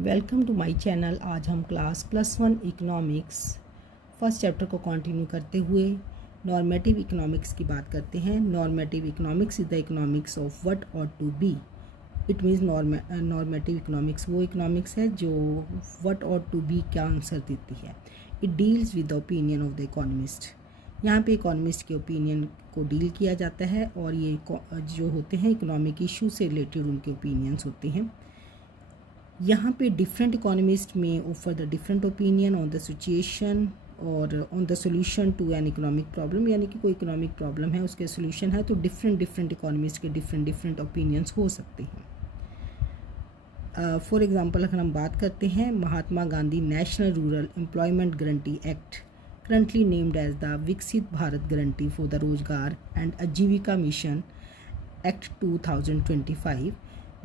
Welcome to my channel. आज हम class +1 economics first chapter को कंटिन्यू करते हुए नॉर्मेटिव इकोनॉमिक्स की बात करते हैं। Normative economics is the economics of what ought to be. It means normative economics वो इकोनॉमिक्स है जो व्हाट ऑट टू बी का आंसर देती है। It deals with the opinion of the economist. यहाँ पे इकोनॉमिस्ट के ओपिनियन को डील किया जाता है और ये जो होते हैं इकोनॉमिक इशू से रिलेटेड उनके ओपिनियंस होते हैं। यहाँ पे different economist may offer the different opinion on the situation और on the solution to an economic problem, यानी कि कोई इकोनॉमिक प्रॉब्लम है उसके सोल्यूशन है तो डिफरेंट इकोनॉमिस्ट के डिफरेंट ओपिनियंस हो सकते हैं। फॉर एग्जांपल अगर हम बात करते हैं Mahatma Gandhi National Rural Employment Guarantee Act, currently named as the Viksit Bharat Guarantee for the Rozgar and Ajeevika Mission Act 2025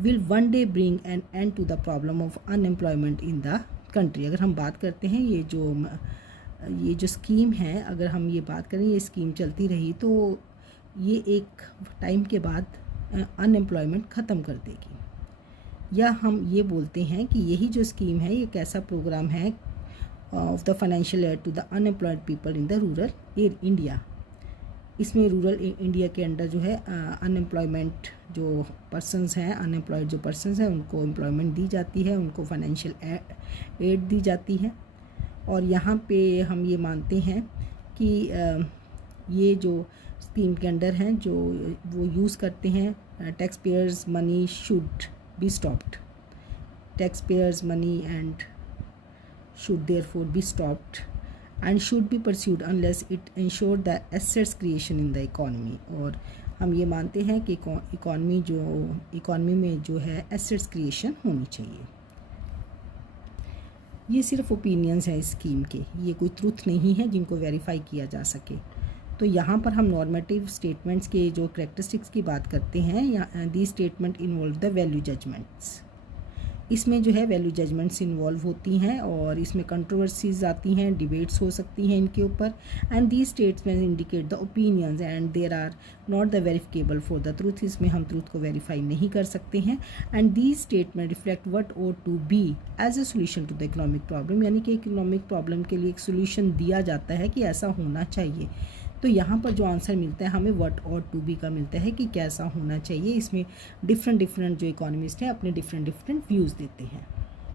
will one day bring an end to the problem of unemployment in the country। अगर हम बात करते हैं ये जो स्कीम है, अगर हम ये बात करें ये स्कीम चलती रही तो ये एक टाइम के बाद अनएम्प्लॉयमेंट ख़त्म कर देगी। या हम ये बोलते हैं कि यही जो स्कीम है ये कैसा प्रोग्राम है of the financial aid to the unemployed people in the rural India. इसमें रूरल इंडिया के अंडर जो है अनएम्प्लॉयमेंट जो पर्सनस हैं, अनएम्प्लॉयड जो पर्सनस हैं उनको एम्प्लॉयमेंट दी जाती है, उनको फाइनेंशियल एड दी जाती है। और यहाँ पे हम ये मानते हैं कि ये जो स्कीम के अंडर हैं जो वो यूज़ करते हैं tax payers money should be stopped. Tax payers money and should therefore be stopped and should be pursued unless it ensure the assets creation in the economy। और हम ये मानते हैं कि इकॉनमी में जो है एसेट्स क्रिएशन होनी चाहिए। ये सिर्फ ओपिनियंस हैं इस स्कीम के, ये कोई ट्रुथ नहीं है जिनको वेरीफाई किया जा सके। तो यहाँ पर हम नॉर्मेटिव स्टेटमेंट्स के जो करेक्टरिस्टिक्स की बात करते हैं, the statement involve the value judgments. इसमें जो है वैल्यू जजमेंट्स इन्वॉल्व होती हैं और इसमें कंट्रोवर्सीज आती हैं, डिबेट्स हो सकती हैं इनके ऊपर। And these statements indicate the opinions and there are not the verifiable for the truth. इसमें हम ट्रूथ को वेरीफाई नहीं कर सकते हैं। And these statement reflect what ought to be as a solution to the economic problem, यानी कि economic problem के लिए एक सोल्यूशन दिया जाता है कि ऐसा होना चाहिए। तो यहाँ पर जो आंसर मिलता है हमें व्हाट ought टू बी का मिलता है कि कैसा होना चाहिए। इसमें डिफरेंट जो इकोनॉमिस्ट हैं अपने डिफरेंट व्यूज़ देते हैं।